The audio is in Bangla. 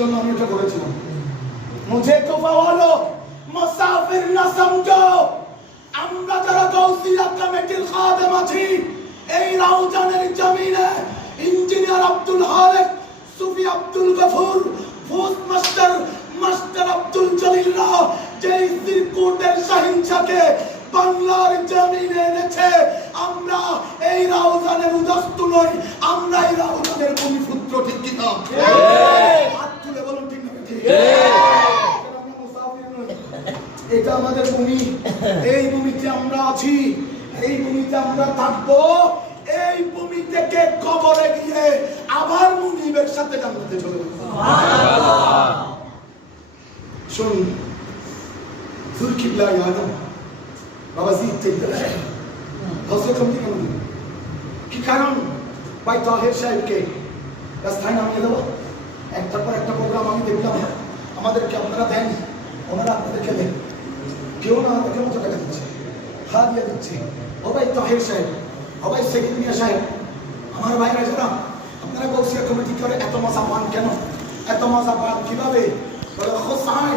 জন্য আমি এটা করেছিলাম। মুঝে তোফা বলো মুসাফির না সমঝো। আমরা যারা গৌসিয়া কমিটির খাদেম আছি, এই রাউজানের জমিনে ইঞ্জিনিয়ার আব্দুল খালেক, সুফি আব্দুল গফুর, ফুস মাস্টার আব্দুল জলিলরা যে সিরকুটের শাহিনশাকে বাংলার জমিনে এনেছে, আমরা এই রাউজানের উদাস্তু নই, আমরা এই রাউজানের ভূমিপুত্র। ঠিক কিনা? হাত তুলে বলুন ঠিক না? ঠিক। আমরা মুসাফির নই, এটা আমাদের ভূমি। এই ভূমিতে আমরা আছি, এই ভূমিতে আমরা থাকবো। এই ভূমি থেকে কবরে গিয়ে আবার মুনিবের সাথে জান্নাতে চলে যাব। শুন, যুলকিবলা আদম বাবা জিদ থেকে হসে কমতি কেন? কি কারণ? ভাই তাহের সাহেবকে রাস্তায় নামিয়ে দেবো। একটার পর একটা প্রোগ্রাম আমি দেখলাম, আমাদেরকে আপনারা দেন, ওনারা আপনাদেরকে দেন। কেউ না আমাদেরকে মতো টাকা দিচ্ছে, খা দিয়ে দিচ্ছে। ও ভাই তাহের সাহেব, ও ভাই সেকেন্ড মিয়া সাহেব, আমার ভাইরা যারা আপনারা গৌসিয়া কমিটি করে এত মজা পান কেন? এত মজা পান কিভাবে? বলে